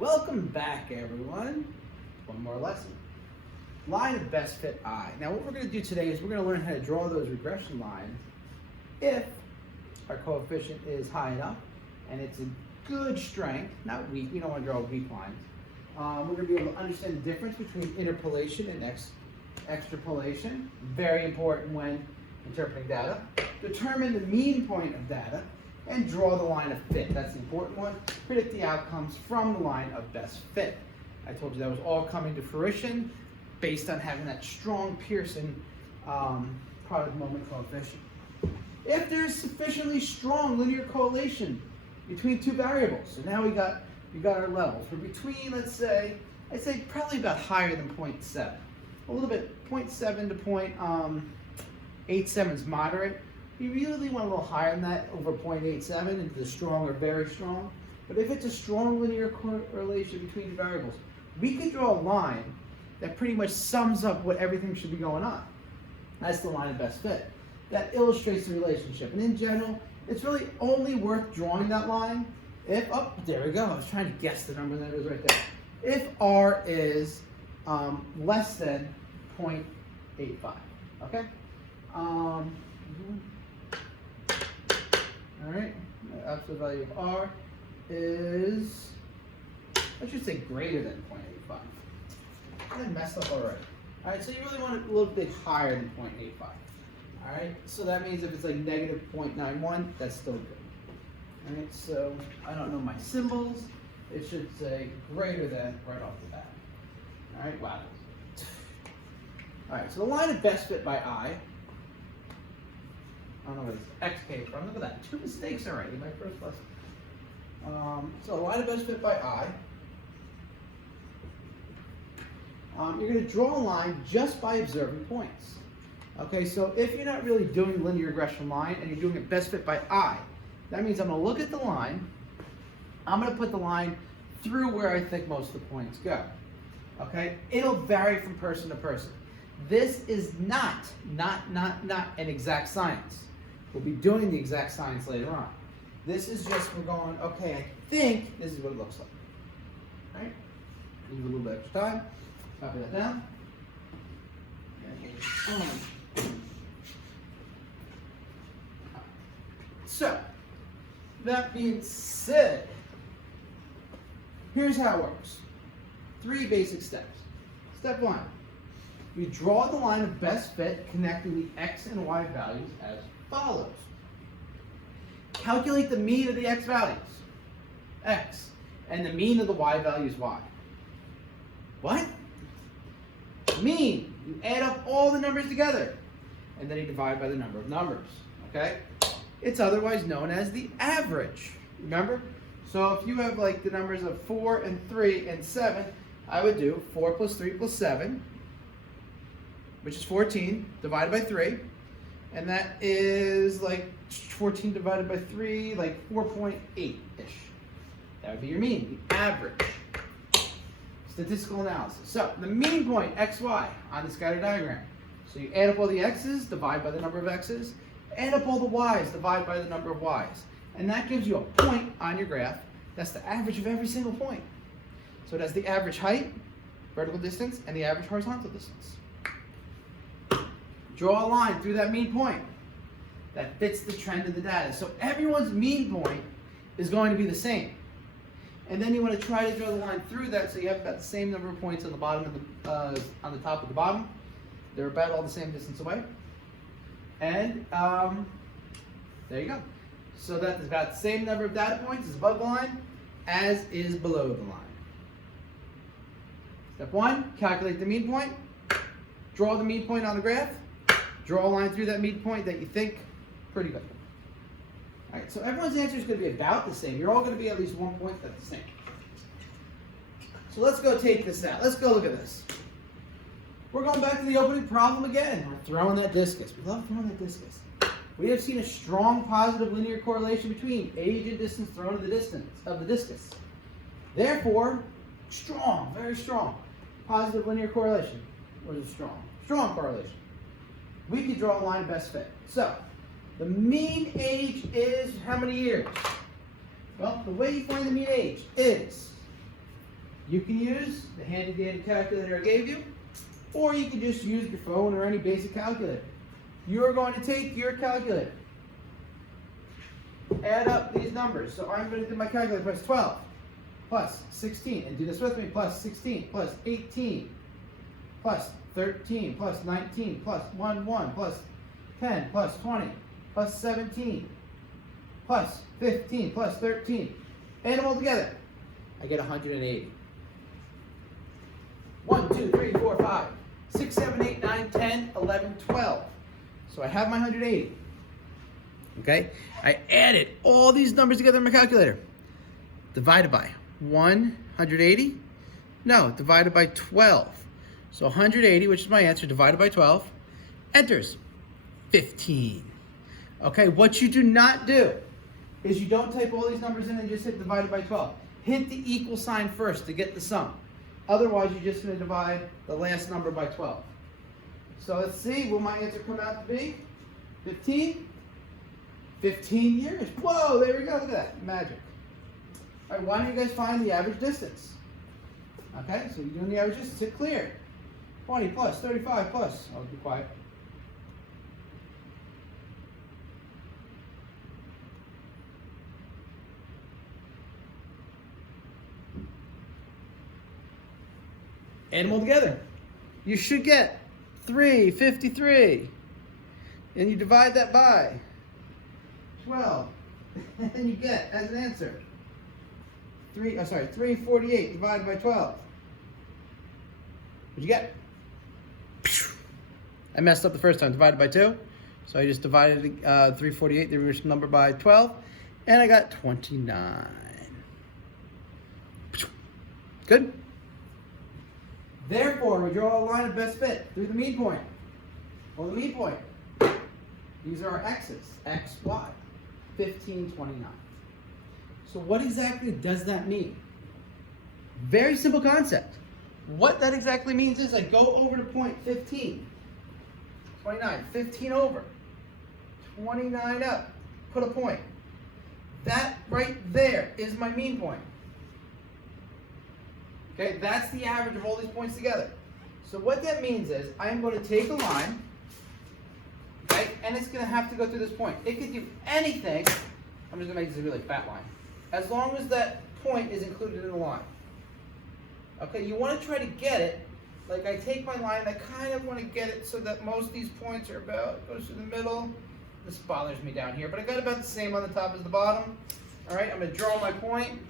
Welcome back, everyone. One more lesson. Line of best fit I. Now what we're going to do today is we're going to learn how to draw those regression lines if our coefficient is high enough and it's a good strength, not weak. We don't want to draw weak lines. We're going to be able to understand the difference between interpolation and extrapolation. Very important when interpreting data. Determine the mean point of data and draw the line of fit. That's the important one. Predict the outcomes from the line of best fit. I told you that was all coming to fruition based on having that strong Pearson product moment coefficient. If there's sufficiently strong linear correlation between two variables, so now we got our levels. We're between, let's say, I'd say probably about higher than 0.7. A little bit, 0.7 to 0.87 is moderate. You really want a little higher than that, over 0.87, into the strong or very strong. But if it's a strong linear correlation between the variables, we could draw a line that pretty much sums up what everything should be going on. That's the line of best fit. That illustrates the relationship. And in general, it's really only worth drawing that line if, oh, there we go. I was trying to guess the number that is right there. If R is less than 0.85, okay? All right, the absolute value of R is, I should say greater than 0.85. I messed up already. All right, so you really want it a little bit higher than 0.85. All right, so that means if it's like negative 0.91, that's still good. All right, so I don't know my symbols. It should say greater than right off the bat. All right, wow. All right, so the line of best fit by I. I don't know where this X came from. Look at that. 2 mistakes already, my first lesson. So the line of best fit by I. You're going to draw a line just by observing points. Okay, so if you're not really doing linear regression line and you're doing it best fit by I, that means I'm going to look at the line. I'm going to put the line through where I think most of the points go. Okay, it'll vary from person to person. This is not an exact science. We'll be doing the exact science later on. This is just, we're going, okay, I think this is what it looks like. All right? Give a little bit extra time. Copy that down. So, that being said, here's how it works. 3 basic steps. Step 1. We draw the line of best fit connecting the X and Y values as follows. Calculate the mean of the X values, X, and the mean of the Y values, Y. What? Mean. You add up all the numbers together, and then you divide by the number of numbers, okay? It's otherwise known as the average, remember? So if you have like the numbers of 4 and 3 and 7, I would do 4 plus 3 plus 7, which is 14, divided by 3. And that is like 14 divided by 3, like 4.8-ish. That would be your mean, the average. Statistical analysis. So the mean point, XY, on the scatter diagram. So you add up all the X's, divide by the number of X's. Add up all the Y's, divide by the number of Y's. And that gives you a point on your graph. That's the average of every single point. So it has the average height, vertical distance, and the average horizontal distance. Draw a line through that mean point that fits the trend of the data. So everyone's mean point is going to be the same. And then you want to try to draw the line through that so you have about the same number of points on the bottom of the on the top of the bottom. They're about all the same distance away. And there you go. So that is about the same number of data points is above the line as is below the line. Step 1, calculate the mean point. Draw the mean point on the graph. Draw a line through that mean point that you think pretty good. All right, so everyone's answer is going to be about the same. You're all going to be at least 1 point that's the same. So let's go take this out. Let's go look at this. We're going back to the opening problem again. We're throwing that discus. We love throwing that discus. We have seen a strong positive linear correlation between age and distance thrown to the distance of the discus. Therefore, strong, very strong, positive linear correlation. What is strong? Strong correlation. We could draw a line of best fit. So, the mean age is how many years? Well, the way you find the mean age is You can use the handy dandy calculator I gave you, or you can just use your phone or any basic calculator. You're going to take your calculator, add up these numbers. So I'm going to do my calculator plus 12, plus 16, and do this with me, plus 16, plus 18, plus 13, plus 19, plus 1, plus 10, plus 20, plus 17, plus 15, plus 13. Add them all together. I get 180. 1, 2, 3, 4, 5, 6, 7, 8, 9, 10, 11, 12. So I have my 180. Okay? I added all these numbers together in my calculator. Divided by 180? No, divided by 12. So 180, which is my answer, divided by 12, enters 15. Okay, what you do not do is you don't type all these numbers in and just hit divided by 12. Hit the equal sign first to get the sum. Otherwise, you're just going to divide the last number by 12. So let's see, will my answer come out to be 15? 15 years. Whoa, there we go. Look at that. Magic. All right, why don't you guys find the average distance? Okay, so you're doing the average distance. Hit clear. 20 plus, 35 plus. I'll be quiet. Add them all together. You should get 353. And you divide that by 12. And you get, as an answer, 348 divided by 12. What'd you get? I messed up the first time, divided by 2. So I just divided 348, the original number, by 12. And I got 29. Good? Therefore, we draw a line of best fit through the mean point. Well, the mean point, these are our x's, x, y, 15, 29. So what exactly does that mean? Very simple concept. What that exactly means is I go over to point 15, 29, 15 over, 29 up, put a point. That right there is my mean point. Okay, that's the average of all these points together. So what that means is I'm going to take a line, okay, and it's going to have to go through this point. It could do anything. I'm just going to make this a really fat line. As long as that point is included in the line. Okay, you want to try to get it, like I take my line, I kind of want to get it so that most of these points are about, goes through the middle. This bothers me down here, but I got about the same on the top as the bottom. All right, I'm going to draw my point.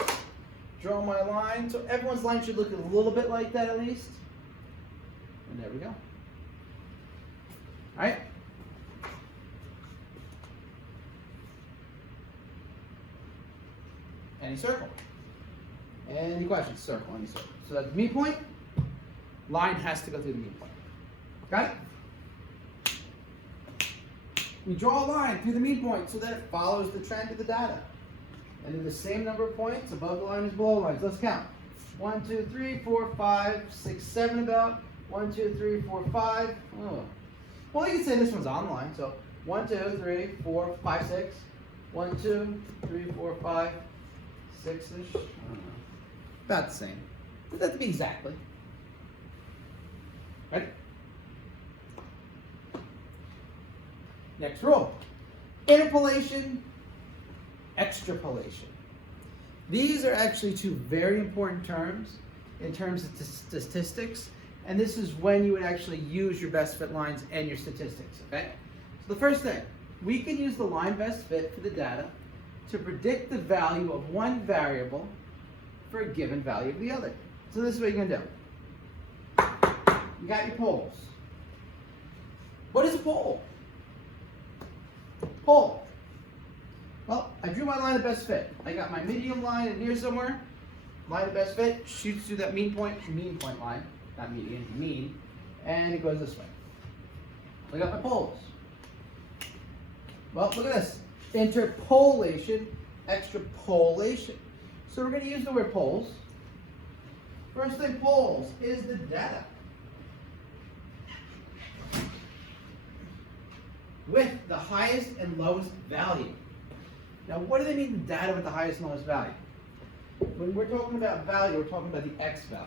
Draw my line. So everyone's line should look a little bit like that at least. And there we go. All right. Any circle. Any questions? Circle, any circle. So that's the mean point. Line has to go through the mean point. Got it? We draw a line through the mean point so that it follows the trend of the data. And do the same number of points above the line as below the lines. Let's count. 1, 2, 3, 4, 5, 6, 7 about. 1, 2, 3, 4, 5. Oh. Well, you can say this one's on the line. So 1, 2, 3, 4, 5, 6. 1, 2, 3, 4, 5, 6-ish. I don't know. About the same. Doesn't have to be exactly. Right? Next rule. Interpolation Extrapolation. These are actually two very important terms in terms of statistics, and this is when you would actually use your best fit lines and your statistics, okay? So the first thing, we can use the line best fit for the data to predict the value of one variable for a given value of the other. So this is what you're going to do. You got your poles. What is a pole? Pole. Well, I drew my line of best fit. I got my medium line in here somewhere. Line of best fit shoots through that mean point line, not median, mean, and it goes this way. I got my poles. Well, look at this. Interpolation, extrapolation. So we're going to use the word poles. First thing, poles is the data with the highest and lowest value. Now, what do they mean, the data with the highest and lowest value? When we're talking about value, we're talking about the x value.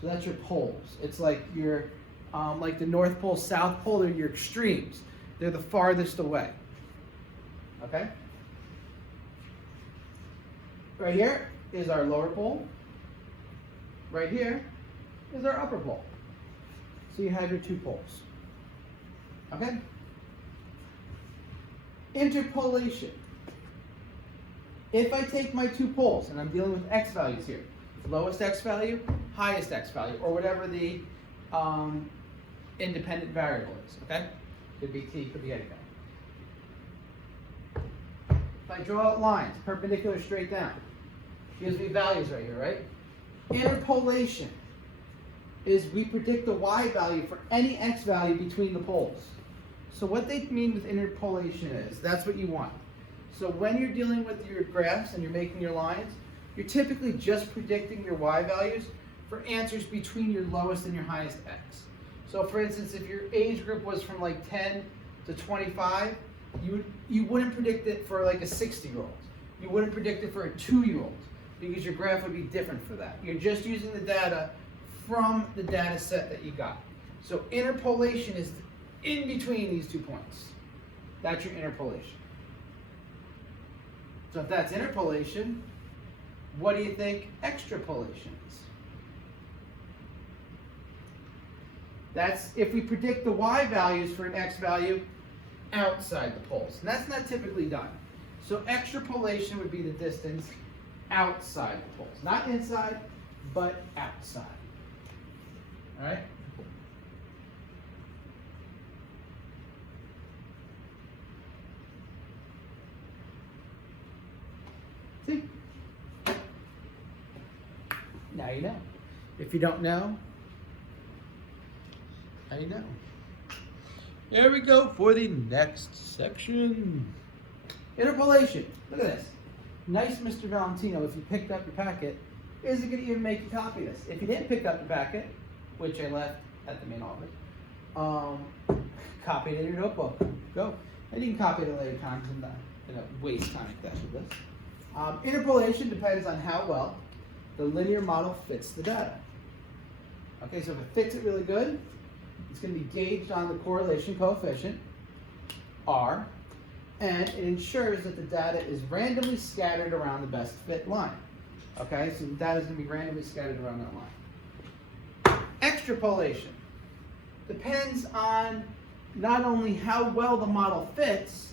So that's your poles. It's like your, like the North Pole, South Pole, they're your extremes. They're the farthest away. Okay? Right here is our lower pole. Right here is our upper pole. So you have your two poles. Okay? Interpolation. If I take my two poles, and I'm dealing with x values here, lowest x value, highest x value, or whatever the independent variable is, okay? Could be t, could be anything. If I draw out lines, perpendicular straight down, gives me values right here, right? Interpolation is we predict the y value for any x value between the poles. So what they mean with interpolation is, that's what you want. So when you're dealing with your graphs and you're making your lines, you're typically just predicting your y values for answers between your lowest and your highest x. So for instance, if your age group was from like 10 to 25, you wouldn't predict it for like a 60-year-old. You wouldn't predict it for a 2-year-old because your graph would be different for that. You're just using the data from the data set that you got. So interpolation is in between these 2 points. That's your interpolation. So if that's interpolation, what do you think extrapolation is? That's if we predict the y values for an x value outside the poles. And that's not typically done. So extrapolation would be the distance outside the poles. Not inside, but outside. All right? See? Now you know. If you don't know, now you know. Here we go for the next section. Interpolation. Look at this. Nice, Mr. Valentino, if you picked up your packet, is it going to even make you copy this? If you didn't pick up your packet, which I left at the main office, copy it in your notebook. Go. And you can copy it at later times and waste time like that with this. Interpolation depends on how well the linear model fits the data. Okay, so if it fits it really good, it's going to be gauged on the correlation coefficient, R, and it ensures that the data is randomly scattered around the best fit line. Okay, so the data is going to be randomly scattered around that line. Extrapolation depends on not only how well the model fits,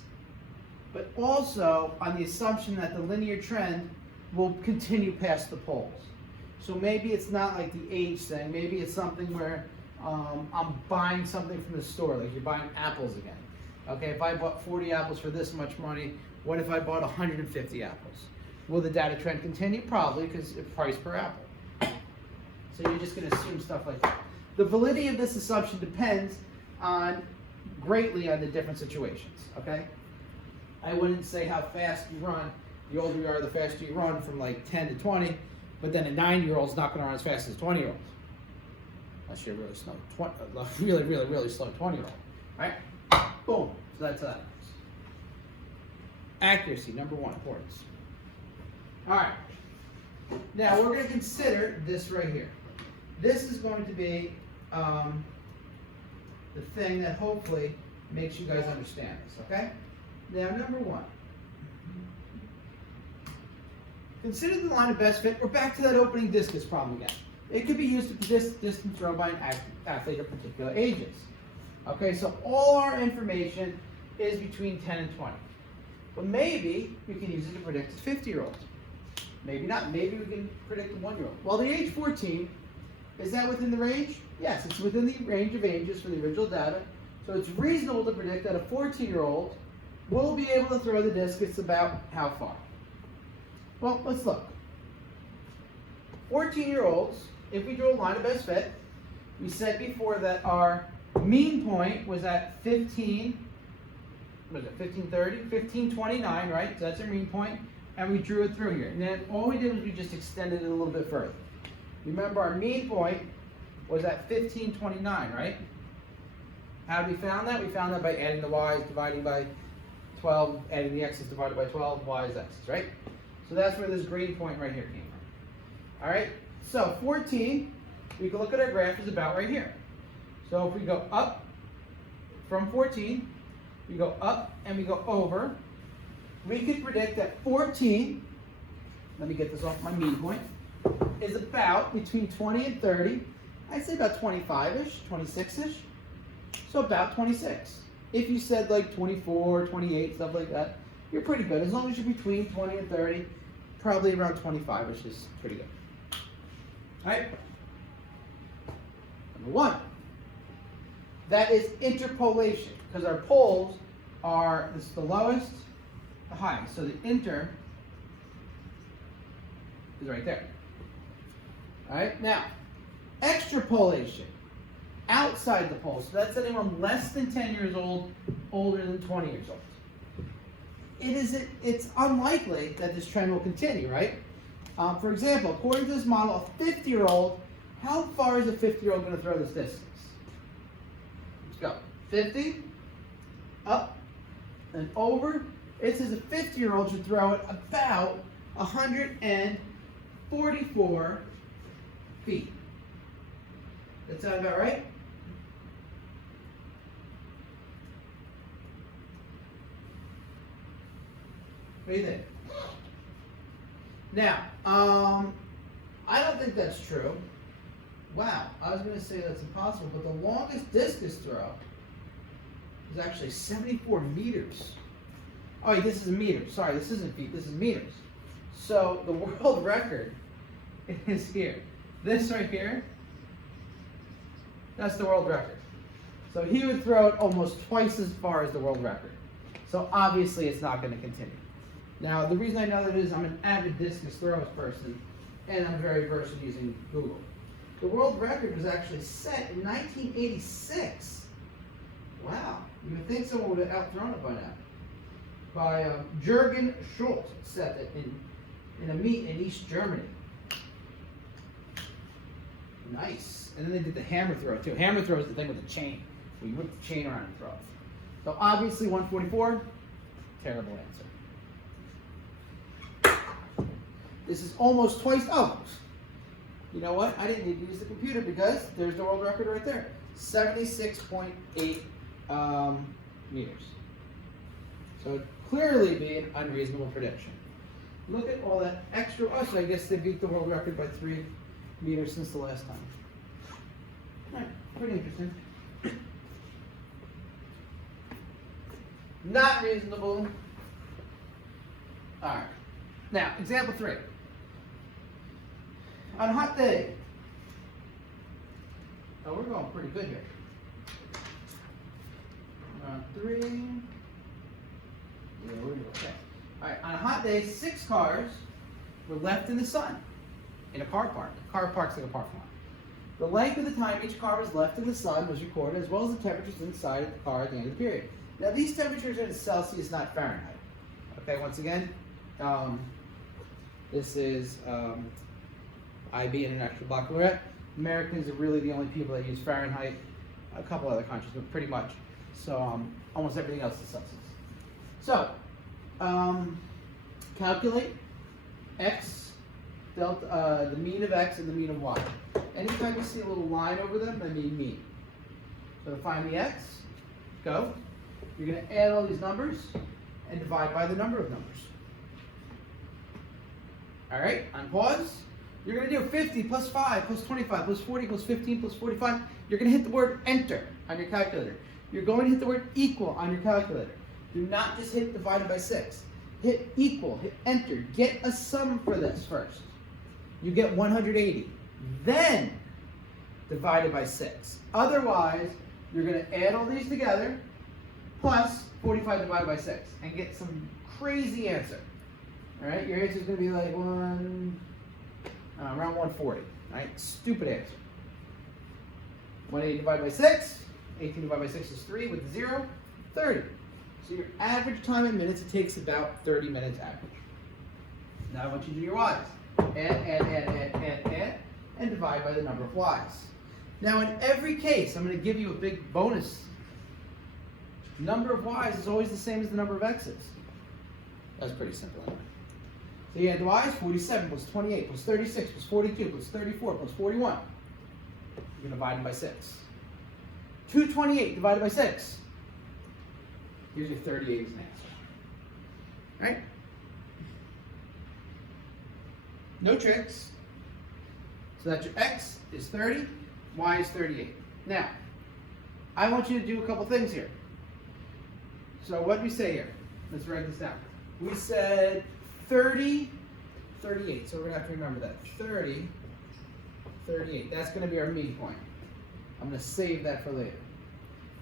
but also on the assumption that the linear trend will continue past the poles. So maybe it's not like the age thing, maybe it's something where I'm buying something from the store, like you're buying apples again. Okay, if I bought 40 apples for this much money, what if I bought 150 apples? Will the data trend continue? Probably, because it's price per apple. So you're just going to assume stuff like that. The validity of this assumption depends greatly on the different situations, okay? I wouldn't say how fast you run. The older you are, the faster you run from like 10 to 20, but then a 9-year-old's not going to run as fast as a 20-year-old. Unless you're really slow, really slow 20-year-old, right? Boom, so that's that. Accuracy, number one, importance. All right, now we're going to consider this right here. This is going to be the thing that hopefully makes you guys understand this, okay? Now, number one, consider the line of best fit. We're back to that opening discus problem again. It could be used to predict distance thrown by an athlete of particular ages. Okay, so all our information is between 10 and 20. But maybe we can use it to predict a 50-year-old. Maybe not. Maybe we can predict a 1-year-old. Well, the age 14, is that within the range? Yes, it's within the range of ages for the original data. So it's reasonable to predict that a 14-year-old will be able to throw the discus about how far? Well, let's look. 14-year-olds, if we drew a line of best fit, we said before that our mean point was at 1529, right? So that's our mean point, and we drew it through here. And then all we did was we just extended it a little bit further. Remember, our mean point was at 1529, right? How did we found that? We found that by adding the y's, dividing by 12, adding the x's divided by 12, y's, x's, right? So that's where this green point right here came from. All right, so 14, we can look at our graph, is about right here. So if we go up from 14, we go up and we go over, we can predict that 14, let me get this off my mean point, is about between 20 and 30. I'd say about 25-ish, 26-ish. So about 26. If you said like 24, 28, stuff like that, you're pretty good. As long as you're between 20 and 30, probably around 25-ish is pretty good. All right. Number 1. That is interpolation, because our poles are, this is the lowest, the highest. So the inter is right there. All right, now, extrapolation, outside the pole. So that's anyone less than 10 years old, older than 20 years old. It's unlikely that this trend will continue, right? For example, according to this model, a 50-year-old, how far is a 50-year-old going to throw this distance? Let's go. 50, up, and over. It says a 50-year-old should throw it about 144 feet. That sound about right? What do you think? Now, I don't think that's true. Wow, I was going to say that's impossible, but the longest discus throw is actually 74 meters. Oh, wait, this is a meter. Sorry, this isn't feet, this is meters. So the world record is here. This right here, that's the world record. So he would throw it almost twice as far as the world record. So obviously it's not going to continue. Now, the reason I know that is I'm an avid discus throws person, and I'm very versed in using Google. The world record was actually set in 1986. Wow, you would think someone would have outthrown it by now. By Jürgen Schultz, set it in a meet in East Germany. Nice. And then they did the hammer throw too. Hammer throw is the thing with the chain. We whip the chain around and throw it. So obviously 144, terrible answer. This is almost twice, oh, you know what? I didn't need to use the computer because there's the world record right there. 76.8 meters. So it'd clearly be an unreasonable prediction. Look at all that extra, oh, so I guess they beat the world record by 3 meters since the last time. All right, pretty interesting. Not reasonable. All right. Now, example 3. On a hot day. Oh, we're going pretty good here. 3. Yeah, we're okay. All right. On a hot day, 6 cars were left in the sun in a car park. A car park's like a parking lot. The length of the time each car was left in the sun was recorded, as well as the temperatures inside of the car at the end of the period. Now, these temperatures are in Celsius, not Fahrenheit. Okay, once again, this is IB, International Baccalaureate. Americans are really the only people that use Fahrenheit. A couple other countries, but pretty much. So almost everything else is Celsius. So calculate x delta, the mean of x and the mean of y. Anytime you see a little line over them, they mean mean. So to find the x, go. You're going to add all these numbers and divide by the number of numbers. All right, on pause. You're going to do 50 plus 5 plus 25 plus 40 plus 15 plus 45. You're going to hit the word enter on your calculator. You're going to hit the word equal on your calculator. Do not just hit divided by 6. Hit equal, hit enter. Get a sum for this first. You get 180. Then divided by 6. Otherwise, you're going to add all these together plus 45 divided by 6 and get some crazy answer. All right, your answer is going to be like around 140. All right, stupid answer. 180 divided by 6, 18 divided by 6 is 3 with the 0, 30. So your average time in minutes, it takes about 30 minutes average. Now I want you to do your y's. Add, and divide by the number of y's. Now in every case, I'm going to give you a big bonus. Number of y's is always the same as the number of x's. That's pretty simple anyway. So you add the y's, 47 plus 28 plus 36 plus 42 plus 34 plus 41. You're going to divide them by 6. 228 divided by 6 gives you 38 as an answer. Right? No tricks. So that your x is 30, y is 38. Now, I want you to do a couple things here. So what did we say here? Let's write this down. We said 30, 38. So we're going to have to remember that. 30, 38. That's going to be our mean point. I'm going to save that for later.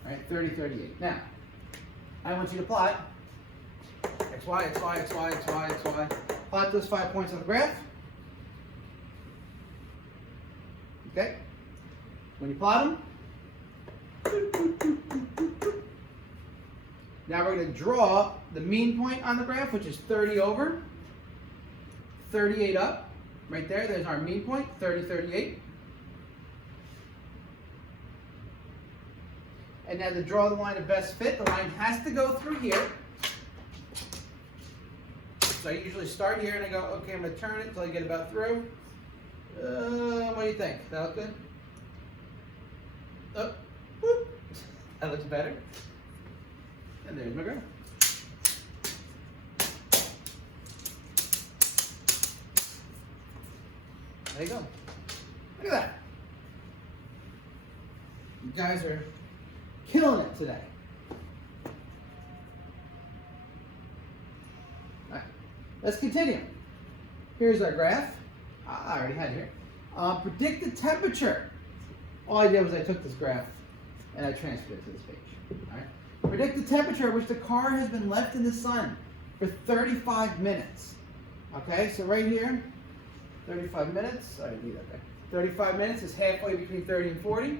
All right, 30, 38. Now, I want you to plot x, y, x, y, x, y, x, y, x, y. Plot those 5 points on the graph. Okay? When you plot them, now we're going to draw the mean point on the graph, which is 30 over, 38 up. Right there, there's our mean point, 30, 38. And now to draw the line of best fit, the line has to go through here. So I usually start here and I go, okay, I'm going to turn it until I get about through. What do you think? That look good? Oh, whoop. That looks better. And there's my graph. There you go. Look at that. You guys are killing it today. All right, let's continue. Here's our graph. I already had it here. Predict the temperature. All I did was I took this graph and I transferred it to this page. All right. Predict the temperature at which the car has been left in the sun for 35 minutes. Okay, so right here, 35 minutes. I didn't need that there. 35 minutes is halfway between 30 and 40.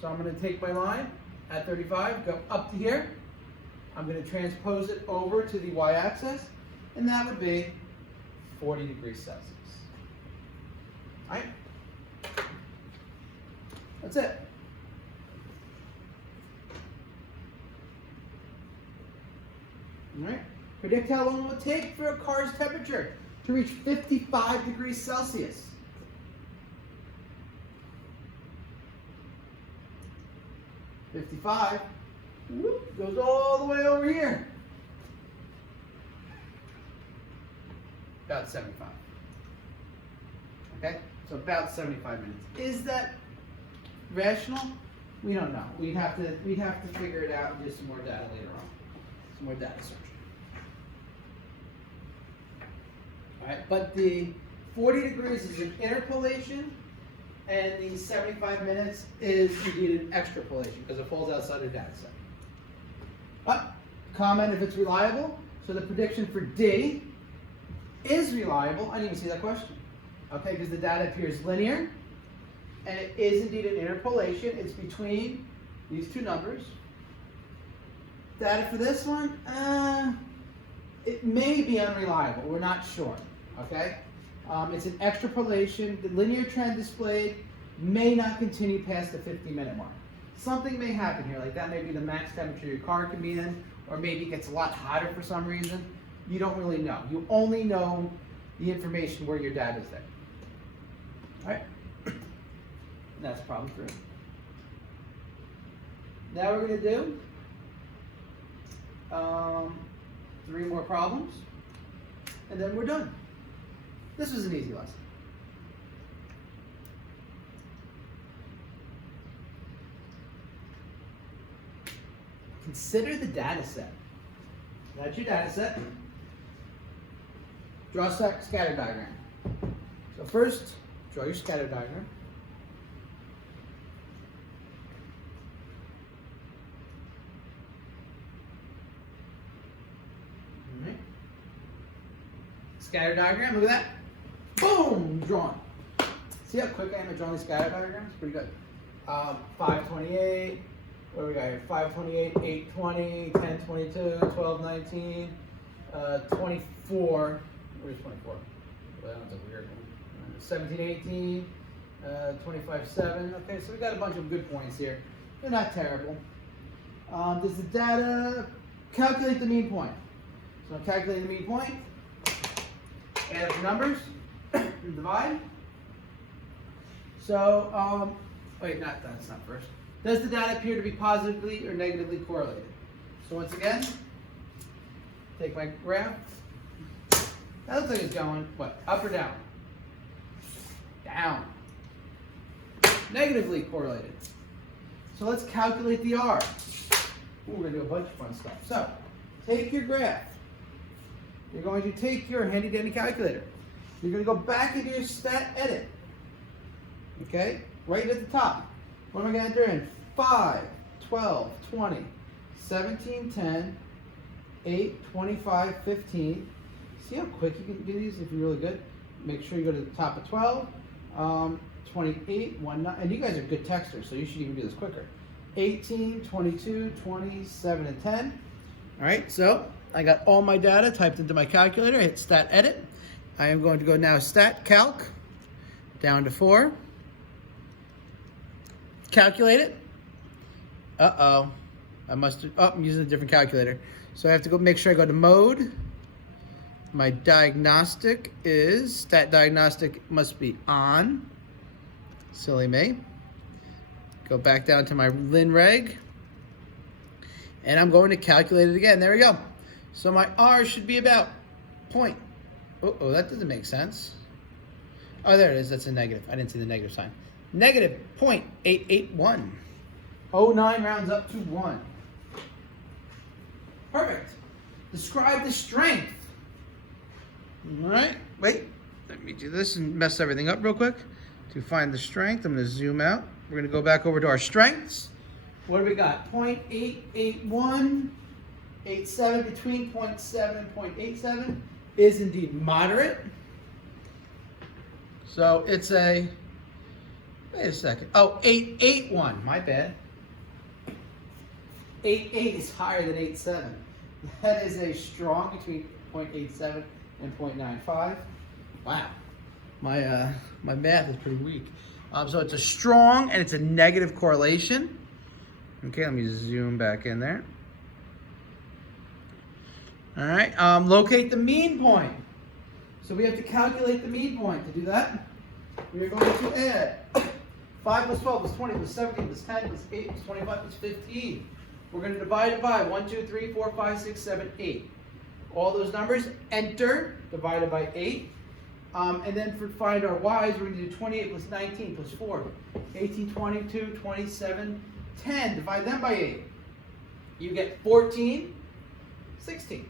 So I'm going to take my line at 35, go up to here. I'm going to transpose it over to the y-axis, and that would be 40 degrees Celsius. All right? That's it. All right? Predict how long it will take for a car's temperature to reach 55 degrees Celsius. .55 whoop, goes all the way over here. About 75. Okay? So about 75 minutes. Is that rational? We don't know. We'd have to figure it out and do some more data later on. Some more data search. Alright, but the 40 degrees is an interpolation, and the 75 minutes is indeed an extrapolation because it falls outside our data set. But comment if it's reliable. So the prediction for D is reliable. I didn't even see that question. Okay, because the data appears linear, and it is indeed an interpolation. It's between these two numbers. Data for this one, it may be unreliable. We're not sure. Okay, it's an extrapolation. The linear trend displayed may not continue past the 50-minute mark. Something may happen here, like that may be the max temperature your car can be in, or maybe it gets a lot hotter for some reason. You don't really know. You only know the information where your data is there. All right? That's problem 3. Now we're going to do 3 more problems, and then we're done. This was an easy lesson. Consider the data set. That's your data set. Draw a scatter diagram. So first, draw your scatter diagram. All right. Scatter diagram, look at that. Boom, drawn. See how quick I am at drawing these scatter diagrams? Pretty good. 528. What do we got here? 528, 820, 1022, 1219, 24. Where's 24? Well, that's a weird one. 1718, 25.7. Okay, so we got a bunch of good points here. They're not terrible. Does the data calculate the mean point? So I'm calculating the mean point. Add up the numbers and divide. So, wait, that's not first. Does the data appear to be positively or negatively correlated? So once again, take my graph. That looks like it's going, what, up or down? Down. Negatively correlated. So let's calculate the R. Ooh, we're going to do a bunch of fun stuff. So, take your graph. You're going to take your handy-dandy calculator. You're going to go back into your stat edit. Okay? Right at the top. What am I going to enter in? 5, 12, 20, 17, 10, 8, 25, 15. See how quick you can do these if you're really good? Make sure you go to the top of 12, 28, 19, and you guys are good texters, so you should even do this quicker. 18, 22, 27, and 10. All right, so I got all my data typed into my calculator. I hit stat edit. I am going to go now stat calc, down to 4. Calculate it. Uh-oh. I'm using a different calculator. So I have to go make sure I go to mode. My diagnostic is, stat diagnostic must be on. Silly me. Go back down to my lin reg. And I'm going to calculate it again. There we go. So my R should be about point. Uh-oh, that doesn't make sense. Oh, there it is. That's a negative. I didn't see the negative sign. Negative 0.881. 09 rounds up to 1. Perfect. Describe the strength. All right. Wait. Let me do this and mess everything up real quick. To find the strength, I'm going to zoom out. We're going to go back over to our strengths. What do we got? 0.881, 87, between 0.7 and 0.87 is indeed moderate. So it's a, wait a second. Oh, 881, my bad. 8.8 is higher than 8.7. That is a strong between 0.87 and 0.95. Wow. My math is pretty weak. So it's a strong and it's a negative correlation. Okay, let me zoom back in there. All right, locate the mean point. So we have to calculate the mean point. To do that, we are going to add 5 plus 12 plus 20 plus 17 plus 10 plus 8 plus 25 plus 15. We're going to divide it by 1, 2, 3, 4, 5, 6, 7, 8. All those numbers, enter, divided by 8. And then for find our y's, we're going to do 28 plus 19 plus 4, 18, 22, 27, 10. Divide them by 8. You get 14, 16.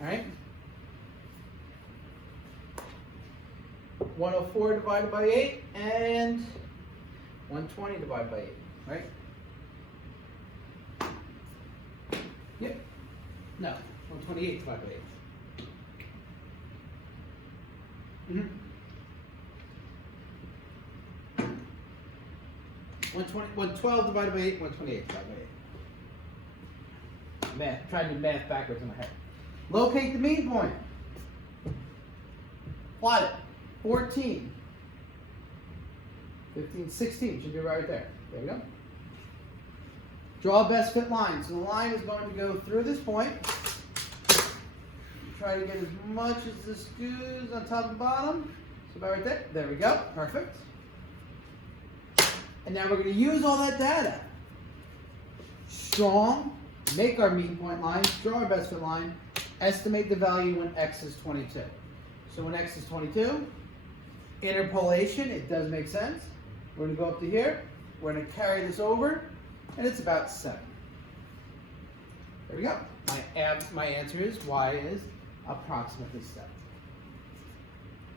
All right? 104 divided by 8 and 120 divided by 8. Right? Yep. No, 128 divided by 8. 112 divided by 8, 128 divided by 8. Math, trying to do math backwards in my head. Locate the mean point. Plot it. 14, 15, 16 should be right there. There we go. Draw a best fit line. So the line is going to go through this point. Try to get as much as this goes on top and bottom. So about right there. There we go. Perfect. And now we're going to use all that data. Strong, make our mean point line, draw our best fit line, estimate the value when x is 22. So when x is 22, interpolation, it does make sense. We're going to go up to here. We're going to carry this over, and it's about 7. There we go. My answer is y is approximately 7.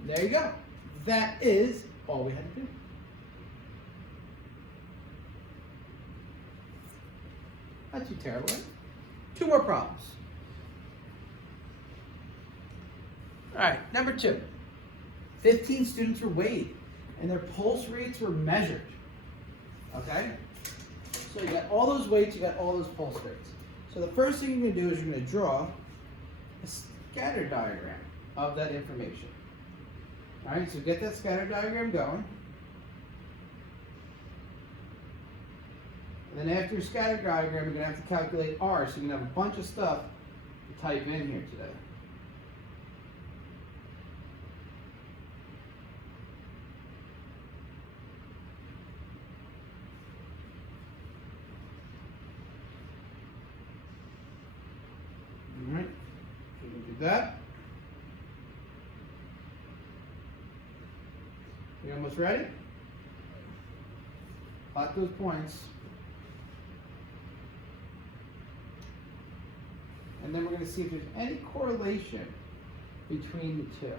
There you go. That is all we had to do. Not too terrible, right? 2 more problems. All right, number 2. 15 students were weighed, and their pulse rates were measured. Okay? So you got all those weights, you got all those pulse rates. So the first thing you're going to do is you're going to draw a scatter diagram of that information. All right, so get that scatter diagram going. And then after your scatter diagram, you're going to have to calculate R, so you're going to have a bunch of stuff to type in here today. like that. You almost ready? Plot those points. And then we're going to see if there's any correlation between the two.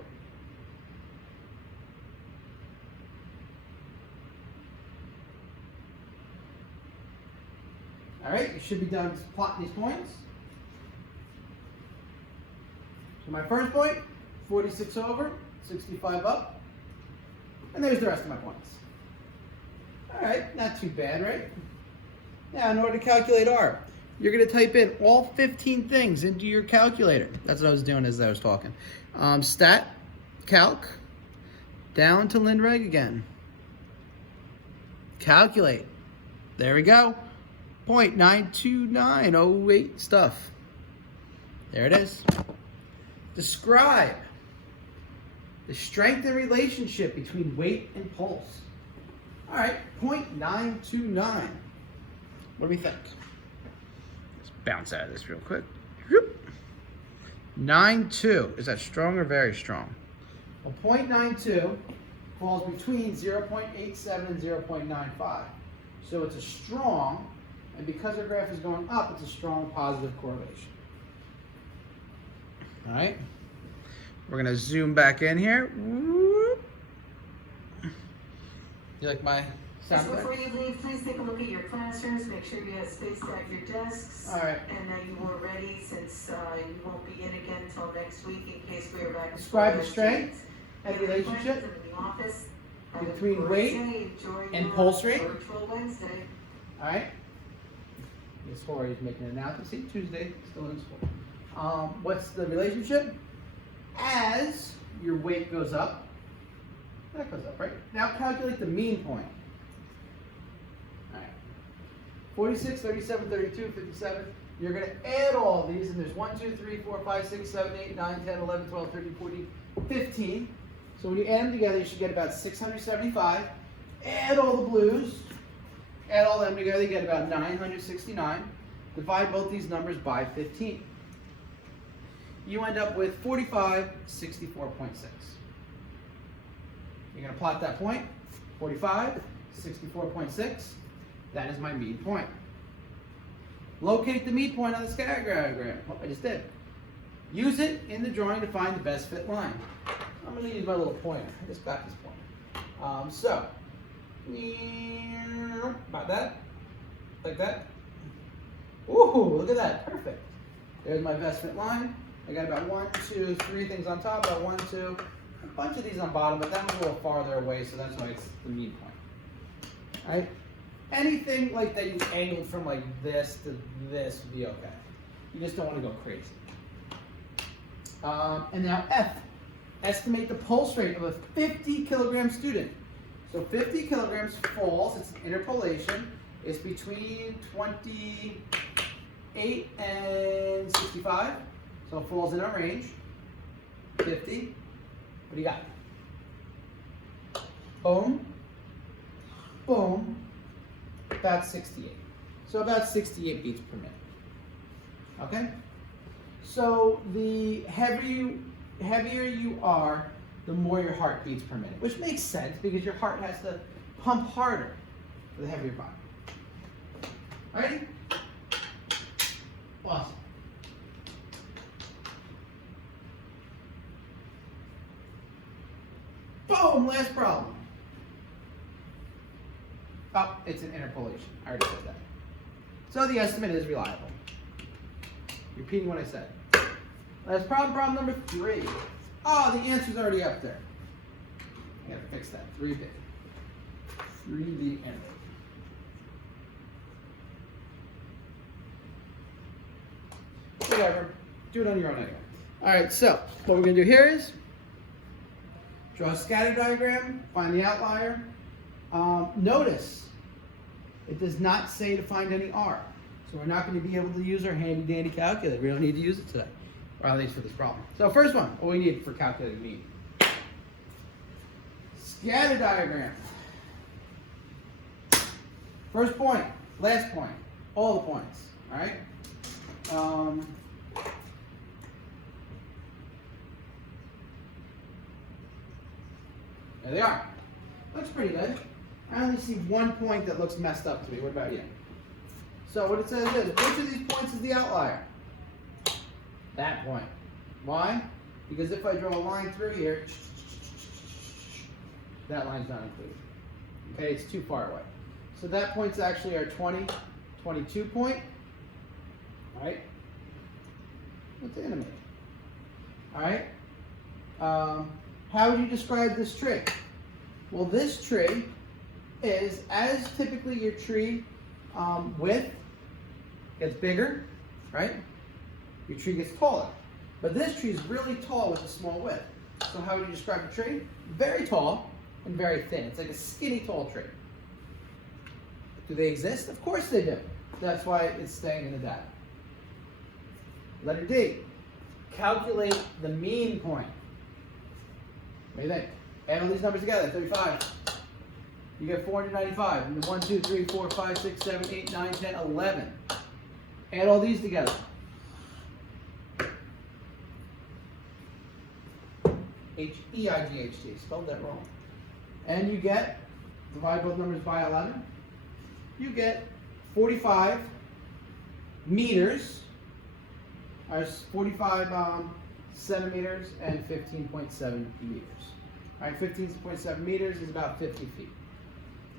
All right, you should be done plotting these points. So my first point, 46 over, 65 up. And there's the rest of my points. All right, not too bad, right? Now, in order to calculate R, you're going to type in all 15 things into your calculator. That's what I was doing as I was talking. Stat, calc, down to ln/reg again. Calculate. There we go. 0.92908 stuff. There it is. Describe the strength and relationship between weight and pulse. All right, 0.929. What do we think? Let's bounce out of this real quick. 9.2. Is that strong or very strong? Well, 0.92 falls between 0.87 and 0.95. So it's a strong, and because our graph is going up, it's a strong positive correlation. All right. We're going to zoom back in here. You like my sound? So before you leave, please take a look at your classrooms. Make sure you have spaced out your desks. All right. And that you are ready, since you won't be in again until next week in case we are back. Describe the strength and relationship in the office between weight and pulse rate. Virtual Wednesday. All right. Miss Horry is making an announcement. See, Tuesday, still in school. What's the relationship? As your weight goes up, that goes up, right? Now calculate the mean point. All right. 46, 37, 32, 57. You're going to add all these, and there's 1, 2, 3, 4, 5, 6, 7, 8, 9, 10, 11, 12, 13, 14, 15. So when you add them together, you should get about 675. Add all the blues. Add all them together, you get about 969. Divide both these numbers by 15. You end up with 4564.6. You're going to plot that point, 4564.6. That is my mean point. Locate the mean point on the scatter diagram. Well, I just did. Use it in the drawing to find the best fit line. I'm going to use my little pointer. I just got this pointer. About that, like that. Ooh, look at that, perfect. There's my best fit line. I got about 1, 2, 3 things on top, about 1, 2, a bunch of these on bottom, but that one's a little farther away, so that's why it's the mean point. All right? Anything like that you angled from like this to this would be okay. You just don't want to go crazy. And now F, estimate the pulse rate of a 50 kilogram student. So 50 kilograms falls, it's an interpolation, it's between 28 and 65. So it falls in our range, 50. What do you got? Boom, boom, about 68. So about 68 beats per minute. Okay? So the heavier you are, the more your heart beats per minute, which makes sense because your heart has to pump harder for the heavier body. Ready? Awesome. Boom, last problem. Oh, it's an interpolation. I already said that. So the estimate is reliable. Repeating what I said. Last problem, problem number 3. Oh, the answer's already up there. I gotta fix that. 3B. 3B error. Whatever. Do it on your own anyway. Alright, so what we're gonna do here is draw a scatter diagram, find the outlier. Notice it does not say to find any R. So we're not going to be able to use our handy dandy calculator. We don't need to use it today, or at least for this problem. So first one, what we need for calculating mean. Scatter diagram. First point, last point, all the points, all right? There they are. Looks pretty good. I only see one point that looks messed up to me. What about you? So what it says is, which of these points is the outlier? That point. Why? Because if I draw a line through here, that line's not included. Okay, it's too far away. So that point's actually our 22 point. All right? Let's animate. All right? How would you describe this tree? Well, this tree is, as typically your tree width gets bigger, right? Your tree gets taller. But this tree is really tall with a small width. So how would you describe a tree? Very tall and very thin. It's like a skinny tall tree. Do they exist? Of course they do. That's why it's staying in the data. Letter D. Calculate the mean point. What do you think? Add all these numbers together, 35. You get 495. And then 1, 2, 3, 4, 5, 6, 7, 8, 9, 10, 11. Add all these together. H-E-I-G-H-T. Spelled that wrong. And you get, divide both numbers by 11. You get 45 meters, or 45 centimeters, and 15.7 meters. All right, 15.7 meters is about 50 feet.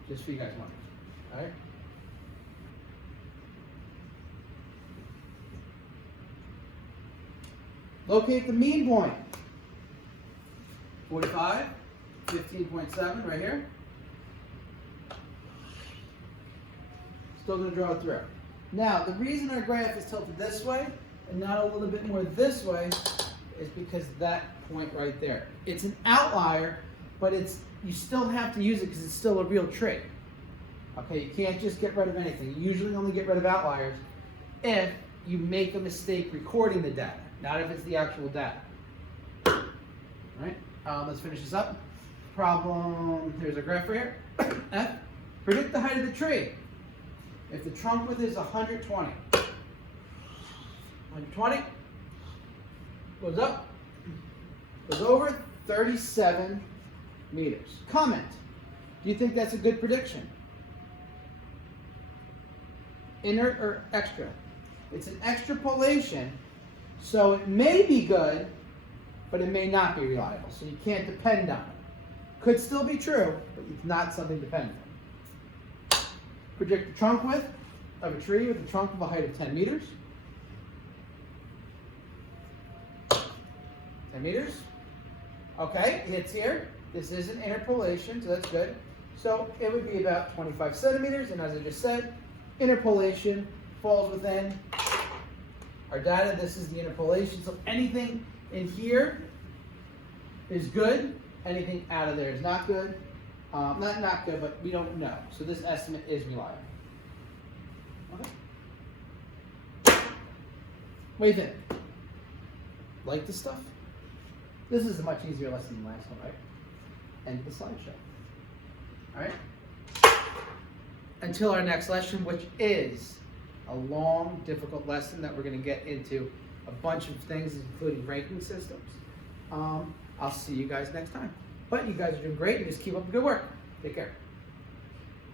Just for you guys wondering. All right. Locate the mean point. 45, 15.7 right here. Still going to draw it through. Now, the reason our graph is tilted this way and not a little bit more this way is because that point right there. It's an outlier, but you still have to use it because it's still a real tree. Okay, you can't just get rid of anything. You usually only get rid of outliers if you make a mistake recording the data, not if it's the actual data. All right, let's finish this up. Problem, here's our graph right here. F, predict the height of the tree. If the trunk width is 120. 120, goes up, goes over 37 meters. Comment, do you think that's a good prediction? Inert or extra? It's an extrapolation, so it may be good, but it may not be reliable, so you can't depend on it. Could still be true, but it's not something dependent. Predict the trunk width of a tree with a trunk of a height of 10 meters. 10 meters. Okay, it hits here. This is an interpolation, so that's good. So it would be about 25 centimeters, and as I just said, interpolation falls within our data. This is the interpolation, so anything in here is good. Anything out of there is not good. Not good, but we don't know. So this estimate is reliable. Okay. What do you think? Like this stuff? This is a much easier lesson than the last one, right? End of the slideshow. All right? Until our next lesson, which is a long, difficult lesson that we're going to get into a bunch of things, including ranking systems. I'll see you guys next time. But you guys are doing great, and just keep up the good work. Take care.